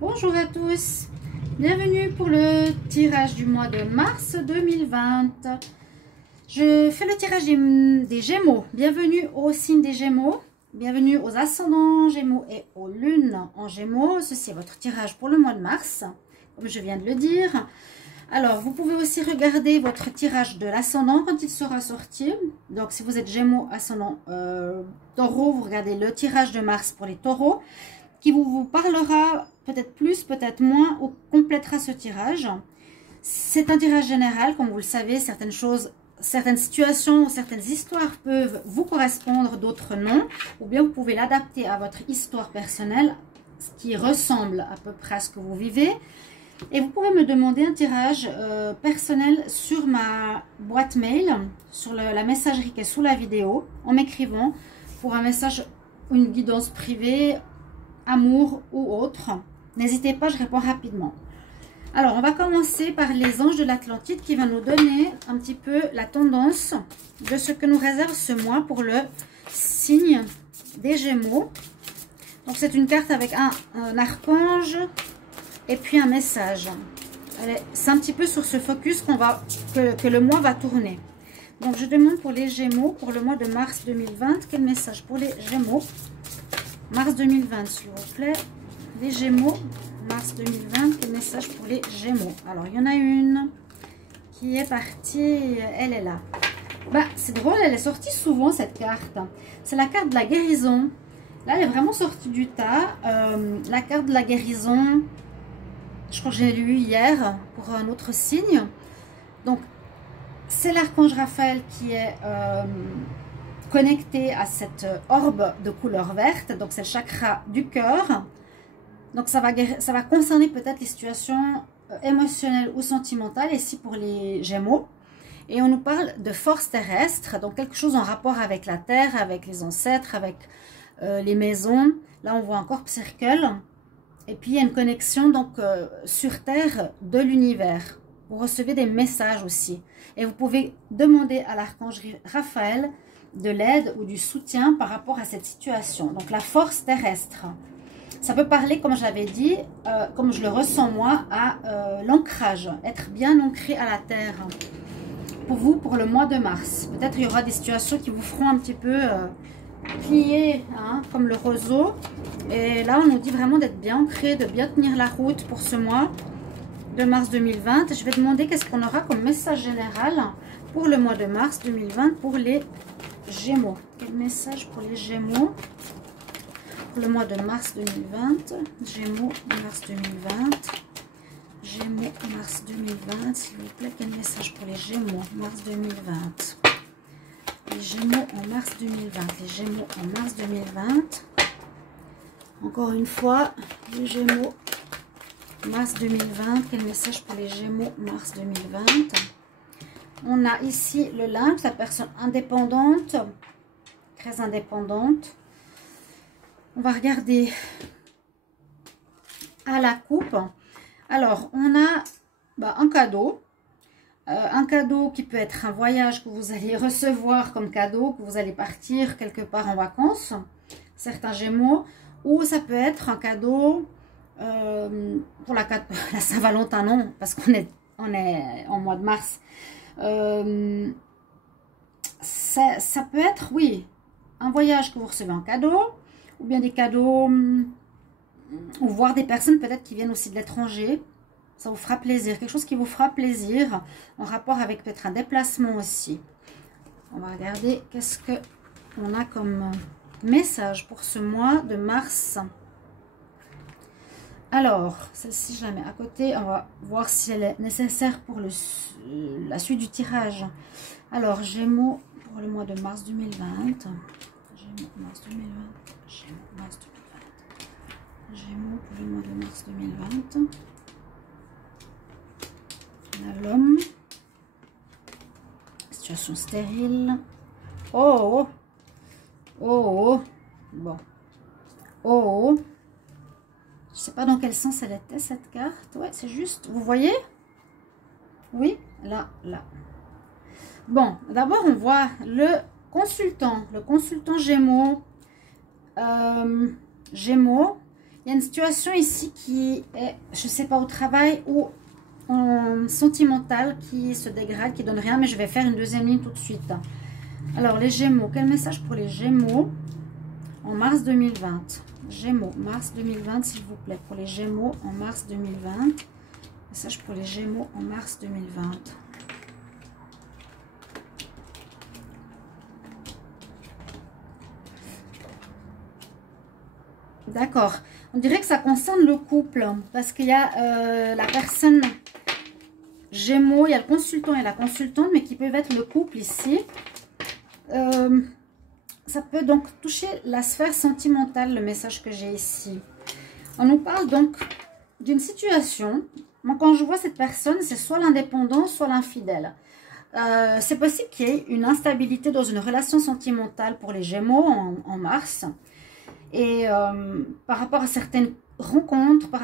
Bonjour à tous, bienvenue pour le tirage du mois de mars 2020. Je fais le tirage des Gémeaux. Bienvenue au signe des Gémeaux, bienvenue aux ascendants Gémeaux et aux lunes en Gémeaux. Ceci est votre tirage pour le mois de mars, comme je viens de le dire. Alors, vous pouvez aussi regarder votre tirage de l'ascendant quand il sera sorti. Donc, si vous êtes Gémeaux, ascendant Taureau, vous regardez le tirage de mars pour les Taureaux, qui vous parlera peut-être plus, peut-être moins, ou complétera ce tirage. C'est un tirage général, comme vous le savez, certaines choses, certaines situations, certaines histoires peuvent vous correspondre, d'autres non, ou bien vous pouvez l'adapter à votre histoire personnelle, ce qui ressemble à peu près à ce que vous vivez. Et vous pouvez me demander un tirage personnel sur ma boîte mail, sur la messagerie qui est sous la vidéo, en m'écrivant pour un message, une guidance privée, amour ou autre. N'hésitez pas, je réponds rapidement. Alors, on va commencer par les anges de l'Atlantide qui va nous donner un petit peu la tendance de ce que nous réserve ce mois pour le signe des Gémeaux. Donc, c'est une carte avec un archange et puis un message. C'est un petit peu sur ce focus que le mois va tourner. Donc, je demande pour les Gémeaux, pour le mois de mars 2020, quel message pour les Gémeaux mars 2020, s'il vous plaît. Les Gémeaux, mars 2020, quel message pour les Gémeaux? Alors, il y en a une qui est partie, elle est là. Bah, c'est drôle, elle est sortie souvent, cette carte. C'est la carte de la guérison. Là, elle est vraiment sortie du tas. La carte de la guérison, je crois que j'ai lu hier pour un autre signe. Donc, c'est l'archange Raphaël qui est connecté à cette orbe de couleur verte. Donc, c'est le chakra du cœur. Donc, ça va concerner peut-être les situations émotionnelles ou sentimentales, ici pour les Gémeaux. Et on nous parle de force terrestre, donc quelque chose en rapport avec la terre, avec les ancêtres, avec les maisons. Là, on voit encore Circle. Et puis, il y a une connexion donc sur Terre de l'univers. Vous recevez des messages aussi. Et vous pouvez demander à l'archange Raphaël de l'aide ou du soutien par rapport à cette situation. Donc, la force terrestre. Ça peut parler, comme j'avais dit, comme je le ressens moi, à l'ancrage. Être bien ancré à la terre. Pour vous, pour le mois de mars. Peut-être il y aura des situations qui vous feront un petit peu plier, hein, comme le roseau. Et là, on nous dit vraiment d'être bien ancré, de bien tenir la route pour ce mois de mars 2020. Je vais demander qu'est-ce qu'on aura comme message général pour le mois de mars 2020 pour les Gémeaux. Quel message pour les Gémeaux pour le mois de mars 2020? Gémeaux, mars 2020. Gémeaux, mars 2020. S'il vous plaît, quel message pour les Gémeaux, mars 2020? Les Gémeaux en mars 2020. Les Gémeaux en mars 2020. Encore une fois, les Gémeaux, mars 2020. Quel message pour les Gémeaux, mars 2020? On a ici le lynx, la personne indépendante, très indépendante. On va regarder à la coupe. Alors, on a un cadeau. Un cadeau qui peut être un voyage que vous allez recevoir comme cadeau, que vous allez partir quelque part en vacances, certains Gémeaux. Ou ça peut être un cadeau pour la Saint-Valentin, non, parce qu'on est en mois de mars. Ça peut être, oui, un voyage que vous recevez en cadeau, ou bien des cadeaux, ou voir des personnes peut-être qui viennent aussi de l'étranger. Ça vous fera plaisir, quelque chose qui vous fera plaisir, en rapport avec peut-être un déplacement aussi. On va regarder qu'est-ce qu'on a comme message pour ce mois de mars. Alors, celle-ci, je la mets à côté. On va voir si elle est nécessaire pour la suite du tirage. Alors, Gémeaux pour le mois de mars 2020. Gémeaux, mars 2020. Gémeaux, mars 2020. Gémeaux pour le mois de mars 2020. On a l'homme. Situation stérile. Oh, oh, oh, bon. Oh, je sais pas dans quel sens elle était cette carte. Ouais, c'est juste. Vous voyez? Oui, là, là. Bon, d'abord on voit le consultant Gémeaux. Gémeaux. Il y a une situation ici qui est, je ne sais pas, au travail ou en sentimental qui se dégrade, qui donne rien, mais je vais faire une deuxième ligne tout de suite. Alors, les Gémeaux, quel message pour les Gémeaux en mars 2020? Gémeaux, mars 2020, s'il vous plaît, pour les Gémeaux en mars 2020. Message pour les Gémeaux en mars 2020. D'accord. On dirait que ça concerne le couple, parce qu'il y a la personne Gémeaux, il y a le consultant et la consultante, mais qui peuvent être le couple ici. Ça peut donc toucher la sphère sentimentale, le message que j'ai ici. On nous parle donc d'une situation. Moi, quand je vois cette personne, c'est soit l'indépendant, soit l'infidèle. C'est possible qu'il y ait une instabilité dans une relation sentimentale pour les Gémeaux en mars. Et par rapport à certaines rencontres, par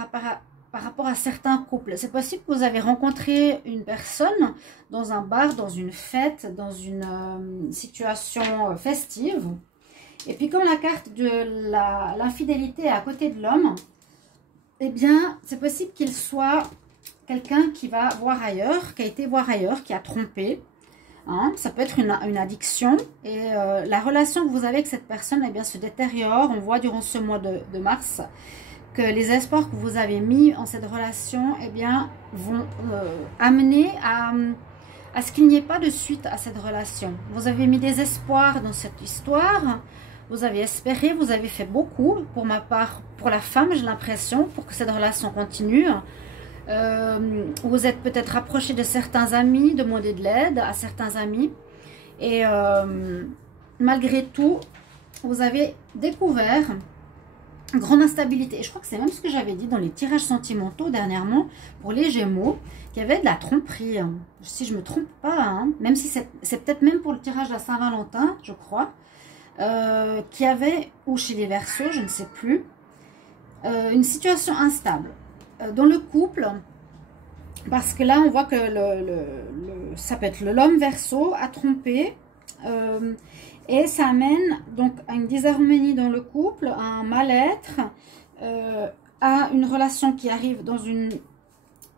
rapport à certains couples. C'est possible que vous avez rencontré une personne dans un bar, dans une fête, dans une situation festive. Et puis comme la carte de l'infidélité est à côté de l'homme, eh bien, c'est possible qu'il soit quelqu'un qui va voir ailleurs, qui a été voir ailleurs, qui a trompé. Hein, ça peut être une addiction. Et la relation que vous avez avec cette personne, eh bien, se détériore. On voit durant ce mois de mars que les espoirs que vous avez mis en cette relation, eh bien, vont amener à ce qu'il n'y ait pas de suite à cette relation. Vous avez mis des espoirs dans cette histoire, vous avez espéré, vous avez fait beaucoup, pour ma part, pour la femme, j'ai l'impression, pour que cette relation continue. Vous êtes peut-être rapproché de certains amis, demandé de l'aide à certains amis. Et malgré tout, vous avez découvert grande instabilité. Et je crois que c'est même ce que j'avais dit dans les tirages sentimentaux dernièrement pour les Gémeaux, qu'il y avait de la tromperie. Si je ne me trompe pas, hein, même si c'est peut-être même pour le tirage à Saint-Valentin, je crois, qu'il y avait, ou chez les Verseaux, je ne sais plus, une situation instable dans le couple. Parce que là, on voit que ça peut être l'homme Verseau a trompé. Et ça amène donc à une disharmonie dans le couple, à un mal-être, à une relation qui arrive dans une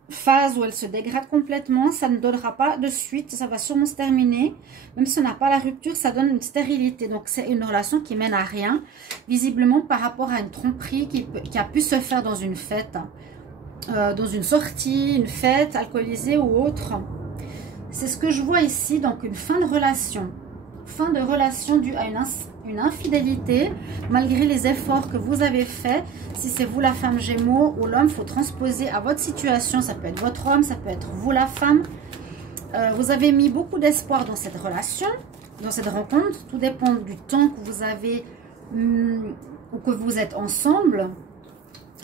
phase où elle se dégrade complètement. Ça ne donnera pas de suite, ça va sûrement se terminer. Même si on n'a pas la rupture, ça donne une stérilité. Donc c'est une relation qui mène à rien, visiblement par rapport à une tromperie qui a pu se faire dans une fête, dans une sortie, une fête alcoolisée ou autre. C'est ce que je vois ici, donc une fin de relation. Fin de relation due à une infidélité, malgré les efforts que vous avez faits. Si c'est vous la femme Gémeaux ou l'homme, il faut transposer à votre situation. Ça peut être votre homme, ça peut être vous la femme. Vous avez mis beaucoup d'espoir dans cette relation, dans cette rencontre. Tout dépend du temps que vous avez ou que vous êtes ensemble.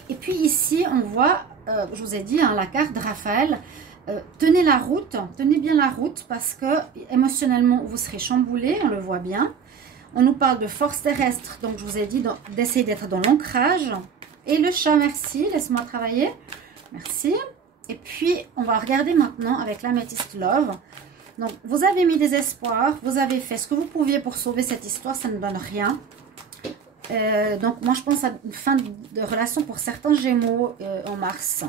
Et puis ici, on voit, je vous ai dit, hein, la carte de Raphaël. Tenez la route, tenez bien la route parce que émotionnellement vous serez chamboulé, on le voit bien. On nous parle de force terrestre, donc je vous ai dit d'essayer d'être dans l'ancrage. Et le chat, merci, laisse-moi travailler, merci. Et puis on va regarder maintenant avec l'améthyste Love. Donc vous avez mis des espoirs, vous avez fait ce que vous pouviez pour sauver cette histoire, ça ne donne rien. Donc moi je pense à une fin de relation pour certains Gémeaux en mars.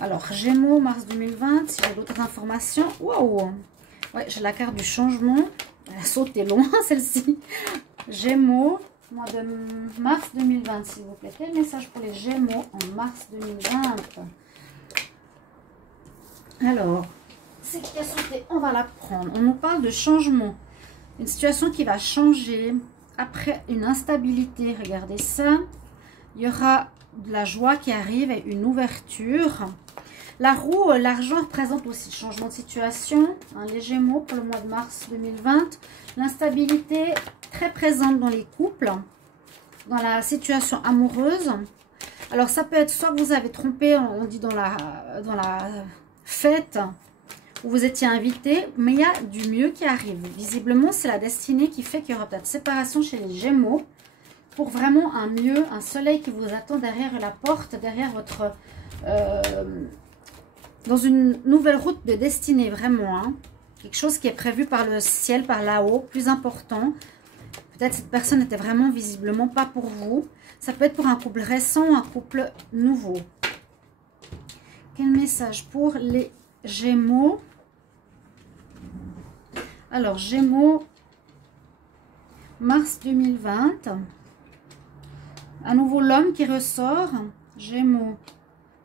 Alors, Gémeaux, mars 2020, si j'ai d'autres informations. Waouh! Ouais, j'ai la carte du changement. Elle a sauté loin, celle-ci. Gémeaux, mois de mars 2020, s'il vous plaît. Quel message pour les Gémeaux en mars 2020? Alors, c'est qui a sauté? On va la prendre. On nous parle de changement. Une situation qui va changer après une instabilité. Regardez ça. Il y aura de la joie qui arrive et une ouverture. La roue, l'argent représente aussi le changement de situation. Hein, les Gémeaux pour le mois de mars 2020. L'instabilité très présente dans les couples, dans la situation amoureuse. Alors ça peut être soit vous avez trompé, on dit dans la fête où vous étiez invité, mais il y a du mieux qui arrive. Visiblement, c'est la destinée qui fait qu'il y aura peut-être séparation chez les Gémeaux. Pour vraiment un mieux, un soleil qui vous attend derrière la porte, derrière votre... dans une nouvelle route de destinée, vraiment. Hein. Quelque chose qui est prévu par le ciel, par là-haut, plus important. Peut-être cette personne n'était vraiment visiblement pas pour vous. Ça peut être pour un couple récent, un couple nouveau. Quel message pour les Gémeaux? Alors, Gémeaux, mars 2020. À nouveau, l'homme qui ressort. Gémeaux,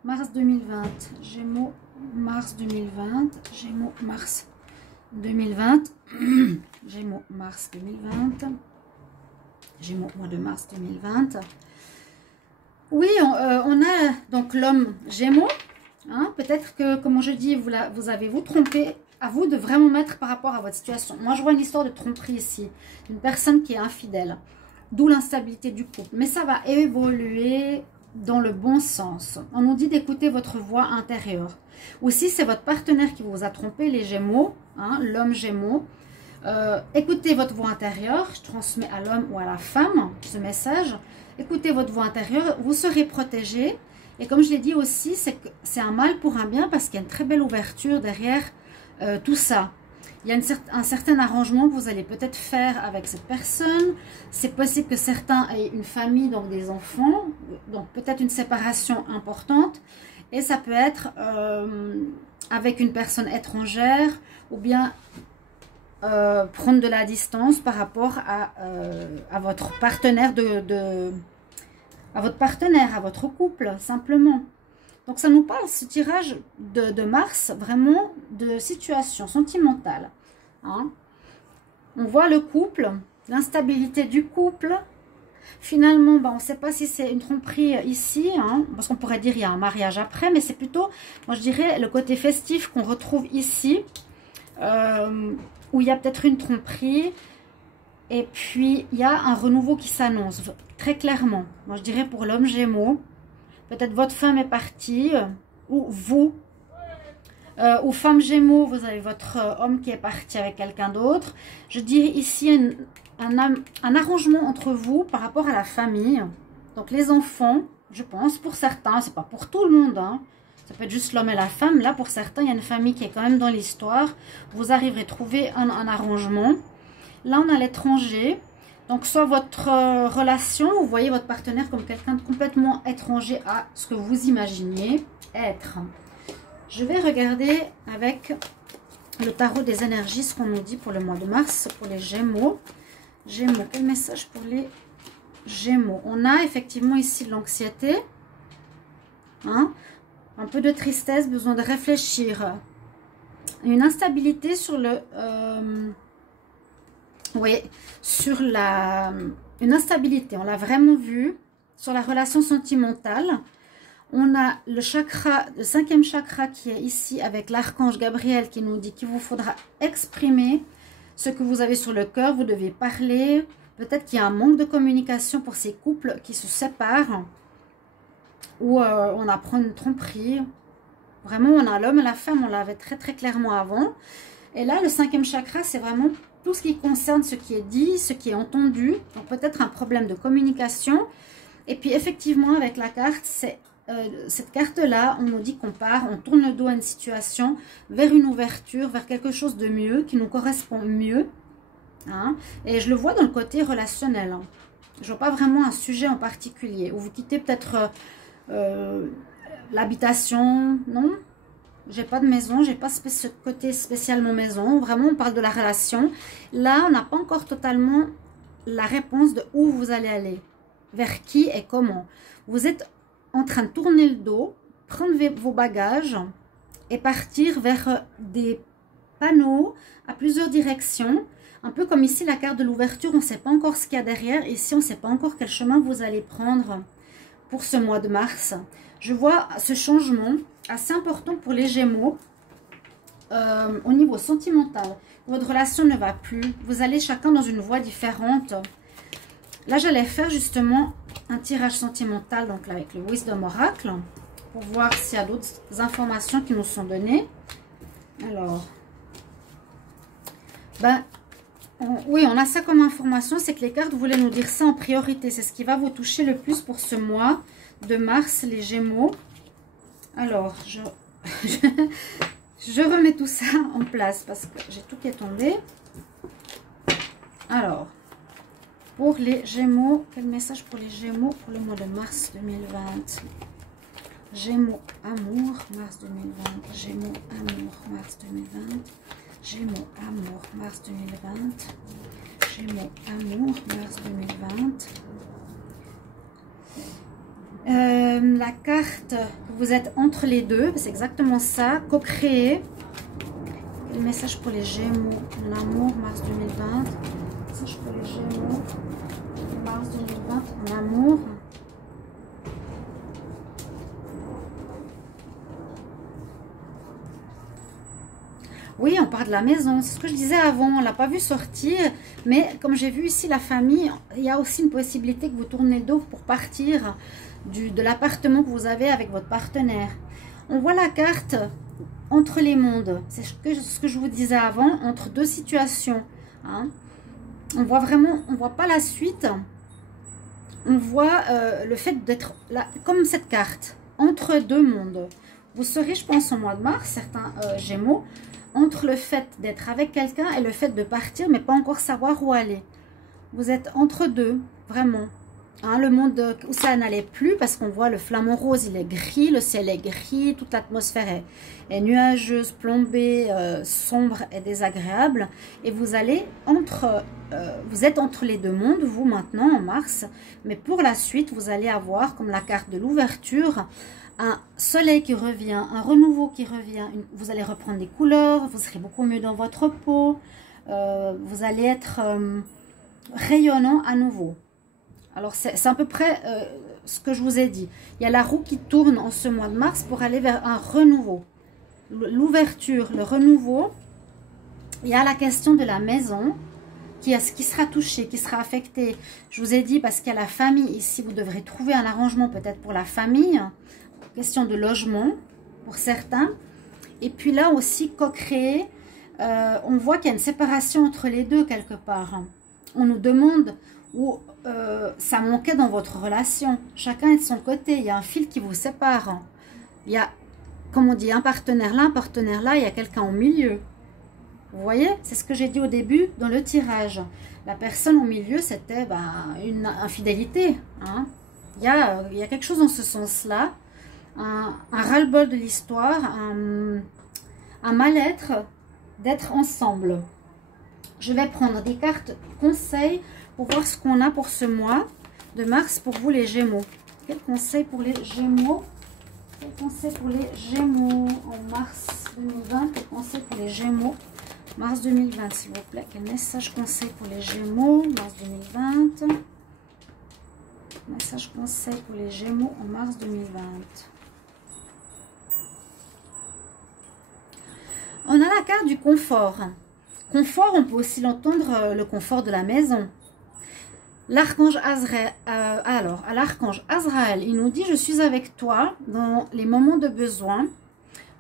mars 2020. Gémeaux, mars 2020. Gémeaux, mars 2020. Gémeaux, mars 2020. Gémeaux, mois de mars 2020. Oui, on a donc l'homme Gémeaux. Hein, peut-être que, comme je dis, vous avez vous trompé. À vous de vraiment mettre par rapport à votre situation. Moi, je vois une histoire de tromperie ici. Une personne qui est infidèle. D'où l'instabilité du couple. Mais ça va évoluer dans le bon sens. On nous dit d'écouter votre voix intérieure. Ou si c'est votre partenaire qui vous a trompé, les Gémeaux, hein, l'homme Gémeaux, écoutez votre voix intérieure. Je transmets à l'homme ou à la femme ce message. Écoutez votre voix intérieure. Vous serez protégé. Et comme je l'ai dit aussi, c'est que c'est un mal pour un bien parce qu'il y a une très belle ouverture derrière tout ça. Il y a un certain arrangement que vous allez peut-être faire avec cette personne. C'est possible que certains aient une famille, donc des enfants. Donc peut-être une séparation importante. Et ça peut être avec une personne étrangère ou bien prendre de la distance par rapport à votre partenaire à votre partenaire, à votre couple, simplement. Donc, ça nous parle, ce tirage de Mars, vraiment de situation sentimentale. Hein. On voit le couple, l'instabilité du couple. Finalement, on ne sait pas si c'est une tromperie ici, hein, parce qu'on pourrait dire qu'il y a un mariage après, mais c'est plutôt, moi je dirais, le côté festif qu'on retrouve ici, où il y a peut-être une tromperie. Et puis, il y a un renouveau qui s'annonce très clairement. Moi, je dirais pour l'homme Gémeaux, peut-être votre femme est partie, ou vous, ou femme Gémeaux, vous avez votre homme qui est parti avec quelqu'un d'autre. Je dirais ici un arrangement entre vous par rapport à la famille. Donc, les enfants, je pense, pour certains, c'est pas pour tout le monde, hein. Ça peut être juste l'homme et la femme. Là, pour certains, il y a une famille qui est quand même dans l'histoire. Vous arriverez à trouver un arrangement. Là, on a l'étranger. Donc, soit votre relation, vous voyez votre partenaire comme quelqu'un de complètement étranger à ce que vous imaginiez être. Je vais regarder avec le tarot des énergies ce qu'on nous dit pour le mois de mars, pour les Gémeaux. Gémeaux, quel message pour les Gémeaux? On a effectivement ici de l'anxiété. Hein? Un peu de tristesse, besoin de réfléchir. Une instabilité sur le... oui, sur une instabilité, on l'a vraiment vu. Sur la relation sentimentale, on a le chakra, le 5e chakra qui est ici avec l'archange Gabriel qui nous dit qu'il vous faudra exprimer ce que vous avez sur le cœur. Vous devez parler. Peut-être qu'il y a un manque de communication pour ces couples qui se séparent. Ou on apprend une tromperie. Vraiment, on a l'homme et la femme, on l'avait très très clairement avant. Et là, le 5e chakra, c'est vraiment tout ce qui concerne ce qui est dit, ce qui est entendu. Donc peut-être un problème de communication. Et puis effectivement, avec la carte, c'est cette carte-là, on nous dit qu'on part, on tourne le dos à une situation, vers une ouverture, vers quelque chose de mieux, qui nous correspond mieux. Hein. Et je le vois dans le côté relationnel. Hein. Je ne vois pas vraiment un sujet en particulier. Où vous quittez peut-être l'habitation, non? J'ai pas de maison, j'ai pas ce côté spécialement maison. Vraiment, on parle de la relation. Là, on n'a pas encore totalement la réponse de où vous allez aller. Vers qui et comment. Vous êtes en train de tourner le dos, prendre vos bagages et partir vers des panneaux à plusieurs directions. Un peu comme ici, la carte de l'ouverture, on ne sait pas encore ce qu'il y a derrière. Ici, on ne sait pas encore quel chemin vous allez prendre pour ce mois de mars. Je vois ce changement assez important pour les Gémeaux au niveau sentimental. Votre relation ne va plus. Vous allez chacun dans une voie différente. Là, j'allais faire justement un tirage sentimental, donc là, avec le Wisdom Oracle, pour voir s'il y a d'autres informations qui nous sont données. Alors, oui, on a ça comme information, c'est que les cartes voulaient nous dire ça en priorité. C'est ce qui va vous toucher le plus pour ce mois de mars, les Gémeaux. Alors, je remets tout ça en place parce que j'ai tout qui est tombé. Alors, Pour les Gémeaux, quel message pour les Gémeaux pour le mois de mars 2020? Gémeaux, amour, mars 2020. Gémeaux, amour, mars 2020. Gémeaux, amour, mars 2020. Gémeaux, amour, mars 2020. La carte, vous êtes entre les deux, c'est exactement ça, co-créer. Le message pour les Gémeaux, en amour, mars 2020. Message pour les Gémeaux, mars 2020, en amour. Oui, on parle de la maison, c'est ce que je disais avant, on ne l'a pas vu sortir, mais comme j'ai vu ici la famille, il y a aussi une possibilité que vous tournez le dos pour partir de l'appartement que vous avez avec votre partenaire. On voit la carte entre les mondes, c'est ce que je vous disais avant, entre deux situations. Hein. On voit vraiment, on ne voit pas la suite, on voit le fait d'être là, comme cette carte, entre deux mondes. Vous serez, je pense, au mois de mars, certains Gémeaux, entre le fait d'être avec quelqu'un et le fait de partir, mais pas encore savoir où aller. Vous êtes entre deux, vraiment. Hein, le monde où ça n'allait plus, parce qu'on voit le flamant rose, il est gris, le ciel est gris, toute l'atmosphère est nuageuse, plombée, sombre et désagréable. Et vous allez vous êtes entre les deux mondes, vous maintenant, en mars. Mais pour la suite, vous allez avoir, comme la carte de l'ouverture, un soleil qui revient, un renouveau qui revient, vous allez reprendre des couleurs, vous serez beaucoup mieux dans votre peau, vous allez être rayonnant à nouveau. Alors c'est à peu près ce que je vous ai dit. Il y a la roue qui tourne en ce mois de mars pour aller vers un renouveau. L'ouverture, le renouveau. Il y a la question de la maison qui sera touchée, qui sera affectée. Je vous ai dit parce qu'il y a la famille ici, vous devrez trouver un arrangement peut-être pour la famille. Question de logement pour certains. Et puis là aussi, co-créer, on voit qu'il y a une séparation entre les deux quelque part. On nous demande où ça manquait dans votre relation. Chacun est de son côté. Il y a un fil qui vous sépare. Il y a, comme on dit, un partenaire là, il y a quelqu'un au milieu. Vous voyez, c'est ce que j'ai dit au début dans le tirage. La personne au milieu, c'était une infidélité. Hein. Il y a quelque chose dans ce sens-là. Un ras-le-bol de l'histoire, un mal-être d'être ensemble. Je vais prendre des cartes conseils pour voir ce qu'on a pour ce mois de mars pour vous les Gémeaux. Quel conseil pour les Gémeaux? Quel conseil pour les Gémeaux en mars 2020? Quel conseil pour les Gémeaux mars 2020 s'il vous plaît? Quel message conseil pour les Gémeaux mars 2020? Message conseil pour les Gémeaux en mars 2020. On a la carte du confort. Confort, on peut aussi l'entendre, le confort de la maison. L'archange Azraël, à l'archange Azraël, il nous dit « Je suis avec toi dans les moments de besoin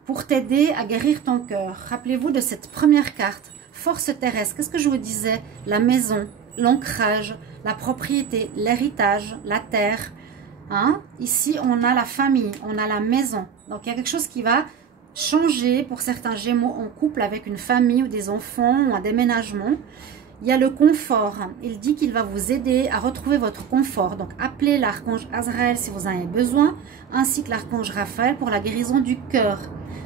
pour t'aider à guérir ton cœur. » Rappelez-vous de cette première carte, force terrestre. Qu'est-ce que je vous disais? La maison, l'ancrage, la propriété, l'héritage, la terre. Hein? Ici, on a la famille, on a la maison. Donc, il y a quelque chose qui va changer pour certains Gémeaux en couple avec une famille ou des enfants ou un déménagement. Il y a le confort. Il dit qu'il va vous aider à retrouver votre confort. Donc, appelez l'archange Azraël si vous en avez besoin, ainsi que l'archange Raphaël pour la guérison du cœur.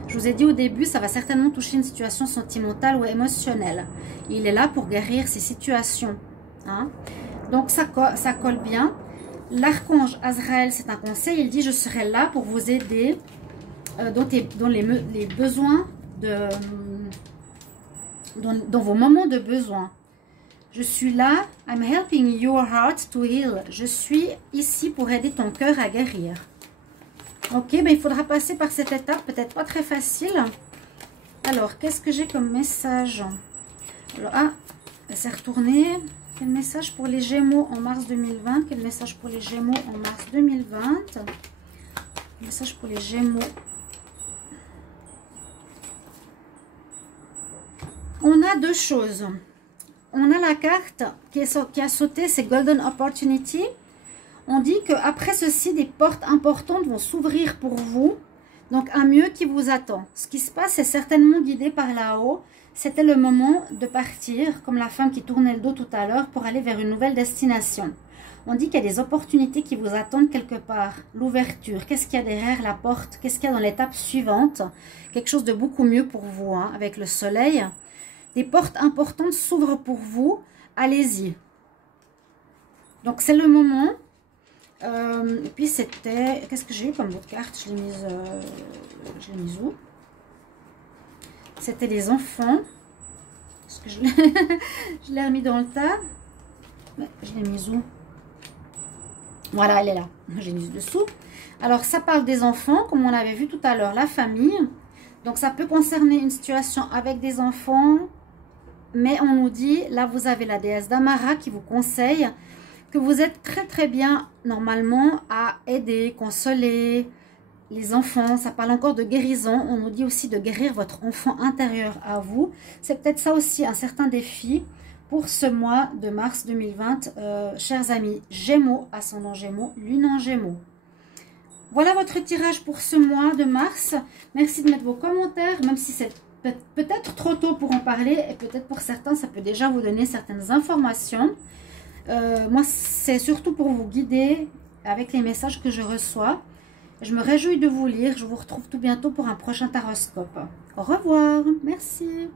Je vous ai dit au début, ça va certainement toucher une situation sentimentale ou émotionnelle. Il est là pour guérir ces situations. Hein? Donc, ça colle bien. L'archange Azraël, c'est un conseil. Il dit, je serai là pour vous aider dans les besoins, dans vos moments de besoin. Je suis là, I'm helping your heart to heal. Je suis ici pour aider ton cœur à guérir. Ok, ben il faudra passer par cette étape, peut-être pas très facile. Alors, qu'est-ce que j'ai comme message? Alors, elle s'est retournée. Quel message pour les Gémeaux en mars 2020? Quel message pour les Gémeaux en mars 2020? Message pour les Gémeaux. On a deux choses. On a la carte qui a sauté, c'est Golden Opportunity. On dit qu'après ceci, des portes importantes vont s'ouvrir pour vous. Donc, un mieux qui vous attend. Ce qui se passe est certainement guidé par là-haut. c'était le moment de partir, comme la femme qui tournait le dos tout à l'heure, pour aller vers une nouvelle destination. On dit qu'il y a des opportunités qui vous attendent quelque part. L'ouverture, qu'est-ce qu'il y a derrière la porte? Qu'est-ce qu'il y a dans l'étape suivante? Quelque chose de beaucoup mieux pour vous, hein, avec le soleil. Des portes importantes s'ouvrent pour vous. Allez-y. Donc, c'est le moment. Et puis, c'était... Qu'est-ce que j'ai eu comme autre carte? Je l'ai mise où? C'était les enfants. Est-ce que je l'ai remis dans le tas? Mais je l'ai mise où? Voilà, elle est là. J'ai mis dessous. Alors, ça parle des enfants, comme on avait vu tout à l'heure, la famille. Donc, ça peut concerner une situation avec des enfants. Mais on nous dit, là, vous avez la déesse d'Amara qui vous conseille que vous êtes très, très bien, normalement, à aider, consoler les enfants. Ça parle encore de guérison. On nous dit aussi de guérir votre enfant intérieur à vous. C'est peut-être ça aussi, un certain défi pour ce mois de mars 2020, chers amis, Gémeaux, ascendant Gémeaux, Lune en Gémeaux. Voilà votre tirage pour ce mois de mars. Merci de mettre vos commentaires, même si c'est peut-être trop tôt pour en parler, et peut-être pour certains, ça peut déjà vous donner certaines informations. Moi, c'est surtout pour vous guider avec les messages que je reçois. Je me réjouis de vous lire. Je vous retrouve tout bientôt pour un prochain taroscope. Au revoir. Merci.